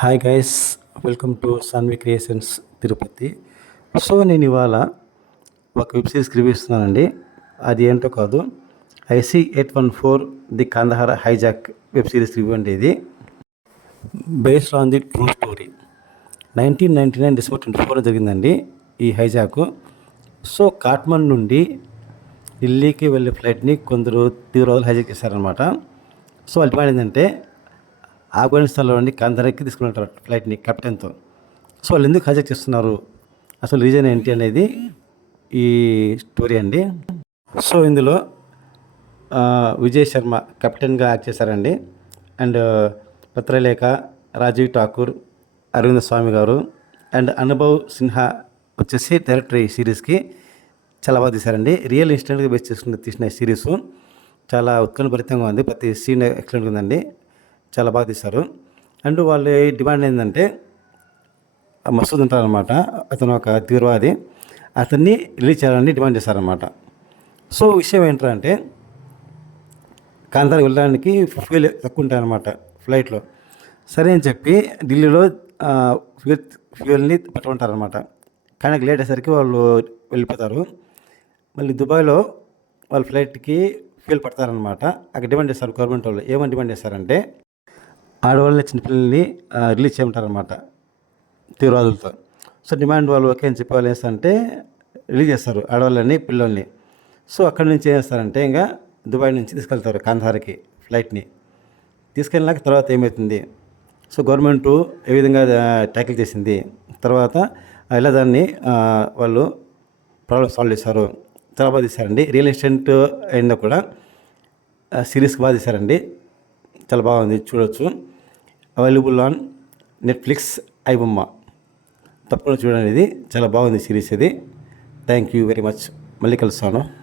Hi guys, welcome to Saanvi creations Tirupati. So నేను ఇవాళ ఒక వెబ్ సిరీస్ రివ్యూ ఇస్తున్నానండి. అది ఏంటో కాదు, IC-814 the Kandahar hijack web series review అండి. ఇది based on the true story. 1999 December 24 జరిగిందండి ఈ హైజాక్. సో కాట్మండ్ నుండి ఢిల్లీకి వెళ్ళే ఫ్లైట్ని కొందరు తీవ్రవాదులు హైజాక్ చేశారనమాట. సో వాళ్ళు డిమాండ్ ఏంటంటే ఆఫ్ఘనిస్తాన్లో నుండి కాందహార్కి తీసుకున్నారు ఫ్లైట్ని కెప్టెన్తో. సో వాళ్ళు ఎందుకు హైజాక్ చేస్తున్నారు, అసలు రీజన్ ఏంటి అనేది ఈ స్టోరీ అండి. సో ఇందులో విజయ్ శర్మ కెప్టెన్గా యాక్ట్ చేశారండి. అండ్ పత్రలేఖ, రాజీవ్ ఠాకూర్, అరవింద్ స్వామి గారు అండ్ అనుభవ్ సిన్హా వచ్చేసి డైరెక్టర్ ఈ సిరీస్కి చాలా బాగా తీశారండి. రియల్ ఇన్సిడెంట్గా బేస్ చేసుకుని తీసిన ఈ సిరీస్ చాలా ఉత్కంఠభరితంగా ఉంది. ప్రతి సీన్ ఎక్సలెంట్గా ఉందండి, చాలా బాగా తీశారు. అండ్ వాళ్ళ డిమాండ్ ఏంటంటే మసూద్ ఉంటారనమాట, అతను ఒక తీవ్రవాది, అతన్ని రిలీజ్ చేయాలని డిమాండ్ చేశారనమాట. సో విషయం ఏంటంటే కాందహార్ వెళ్ళడానికి ఫ్యూయల్ తక్కువ ఉంటాయన్నమాట ఫ్లైట్లో. సరే అని చెప్పి ఢిల్లీలో ఫ్యూయల్ని పట్టుకుంటారనమాట. కానీ లేట్ అయ్యేసరికి వాళ్ళు వెళ్ళిపోతారు. మళ్ళీ దుబాయ్లో వాళ్ళ ఫ్లైట్కి ఫ్యూయల్ పడతారనమాట. అక్కడ డిమాండ్ చేస్తారు గవర్నమెంట్ వాళ్ళు. ఏమని డిమాండ్ చేస్తారంటే ఆడవాళ్ళని, చిన్నపిల్లల్ని రిలీజ్ చేయమంటారనమాట తీవ్రవాదులతో. సో డిమాండ్ వాళ్ళు ఓకే అని చెప్పి వాళ్ళు వేస్తారంటే రిలీజ్ చేస్తారు ఆడవాళ్ళని, పిల్లల్ని. సో అక్కడి నుంచి ఏం చేస్తారంటే ఇంకా దుబాయ్ నుంచి తీసుకెళ్తారు కాందహార్కి ఫ్లైట్ని. తీసుకెళ్ళినాక తర్వాత ఏమవుతుంది, సో గవర్నమెంట్ ఏ విధంగా ట్యాకిల్ చేసింది, తర్వాత ఇలా దాన్ని వాళ్ళు ప్రాబ్లమ్ సాల్వ్ చేశారు. చాలా బాగా తీశారండి. రియల్ ఎస్టేట్ అయినా కూడా సిరీస్కి బాగా తీశారండి, చాలా బాగుంది, చూడవచ్చు. Available on Netflix, iBomma. తప్పకుండా చూడండి, ఇది చాలా బాగుంది సిరీస్ ఇది. Thank you very much. మళ్ళీ కలుస్తాను.